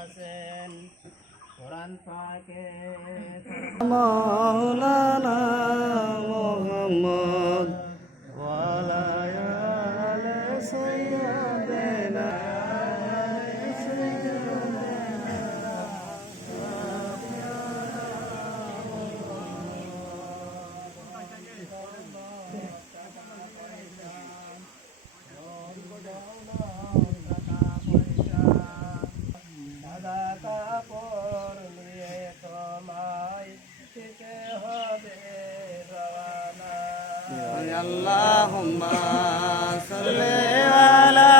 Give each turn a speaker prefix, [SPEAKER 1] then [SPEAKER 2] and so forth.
[SPEAKER 1] আছেন কোরআন পাকে
[SPEAKER 2] মাওলানা Mohammad
[SPEAKER 1] Oh, no. হবে রওনা
[SPEAKER 2] আল্লাহুম্মা সাল্লি আলা